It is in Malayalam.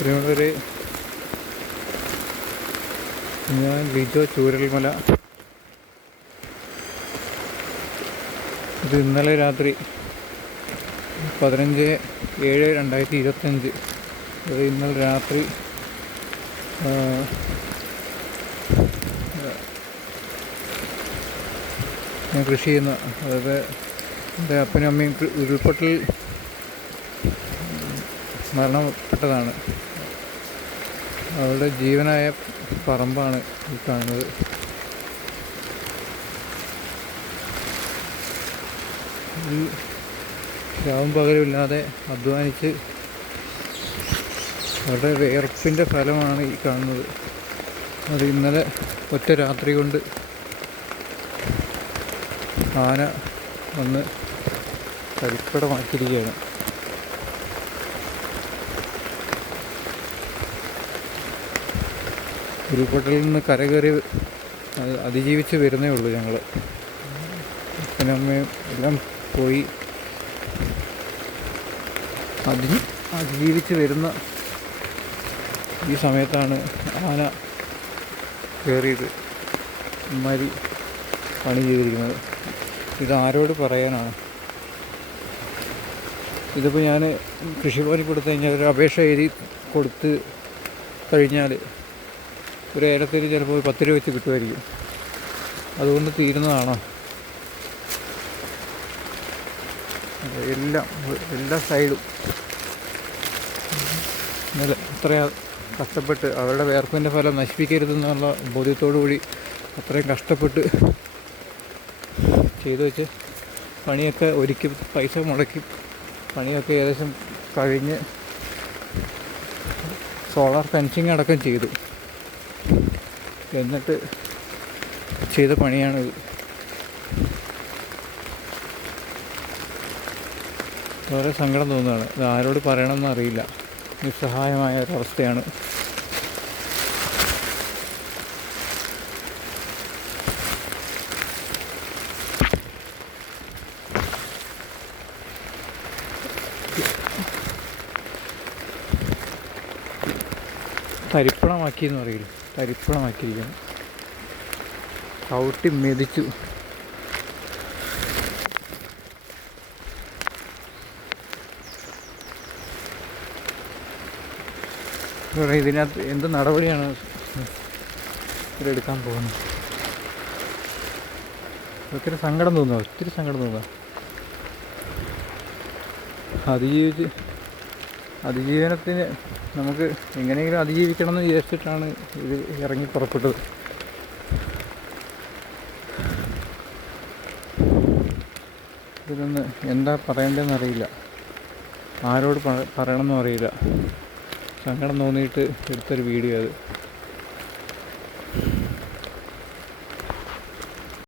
പ്രിയമുള്ളവരെ, ഞാൻ ലിജോ ചൂരൽമല. ഇത് ഇന്നലെ രാത്രി 15/7/2025. അത് ഇന്നലെ രാത്രി ഞാൻ കൃഷി ചെയ്യുന്ന, അതായത് എൻ്റെ അപ്പനും അമ്മയും ഉരുൾപൊട്ടൽ മരണപ്പെട്ടതാണ്. അവരുടെ ജീവനായ പറമ്പാണ് ഈ കാണുന്നത്. ഈ രാവും പകലുമില്ലാതെ അധ്വാനിച്ച് അവരുടെ വിയർപ്പിൻ്റെ ഫലമാണ് ഈ കാണുന്നത്. അത് ഇന്നലെ ഒറ്റ രാത്രി കൊണ്ട് ആന വന്ന് തരിപ്പടമാക്കിയിരിക്കുകയാണ്. ഉരുൾപൊട്ടലിൽ നിന്ന് കരകയറി അതിജീവിച്ച് വരുന്നേ ഉള്ളൂ. ഞങ്ങൾ അപ്പനും അമ്മയും എല്ലാം പോയി അതിജീവിച്ച് വരുന്ന ഈ സമയത്താണ് ആന കയറിയത്, ഇമ്മാതിരി പണി ചെയ്തിരിക്കുന്നത്. ഇത് ആരോട് പറയാനാണ്? ഇതിപ്പോൾ ഞാൻ കൃഷിഭവനിൽ കൊടുത്തു കഴിഞ്ഞാൽ, ഒരു അപേക്ഷ എഴുതി കൊടുത്ത് കഴിഞ്ഞാൽ ഒരു ഏലത്തിന് ചിലപ്പോൾ 10 രൂപ വെച്ച് കിട്ടുമായിരിക്കും. അതുകൊണ്ട് തീരുന്നതാണോ? എല്ലാ സൈഡും ഇന്നലെ അത്രയും കഷ്ടപ്പെട്ട് അവരുടെ വേർപ്പിൻ്റെ ഫലം നശിപ്പിക്കരുതെന്നുള്ള ബോധ്യത്തോടു കൂടി അത്രയും കഷ്ടപ്പെട്ട് ചെയ്തു വെച്ച് പണിയൊക്കെ ഒരുക്കി, പൈസ മുടക്കി പണിയൊക്കെ ഏകദേശം കഴിഞ്ഞ് സോളാർ ഫെൻസിങ് അടക്കം ചെയ്തു. എന്നിട്ട് ചെയ്ത പണിയാണിത്. വളരെ സങ്കടം തോന്നുകയാണ്. ഇത് ആരോട് പറയണമെന്ന് അറിയില്ല. നിസ്സഹായമായ ഒരവസ്ഥയാണ്. തരിപ്പണമാക്കിയെന്ന് പറയില്ല, തരിപ്പണമാക്കിയിരിക്കുന്നു. ചവിട്ടി മെതിച്ചു. ഇതിനകത്ത് എന്ത് നടപടിയാണ് ഇവരെടുക്കാൻ പോകുന്നത്? ഒത്തിരി സങ്കടം തോന്നുക, ഒത്തിരി സങ്കടം തോന്നുക. അതിജീവനത്തിന് നമുക്ക് എങ്ങനെയെങ്കിലും അതിജീവിക്കണം എന്ന് വിചാരിച്ചിട്ടാണ് ഇത് ഇറങ്ങി പുറപ്പെട്ടത്. ഇതിലൊന്ന് എന്താ പറയേണ്ടതെന്ന് അറിയില്ല, ആരോട് പറയണമെന്നും അറിയില്ല. സങ്കടം തോന്നിയിട്ട് എടുത്തൊരു വീഡിയോ അത്.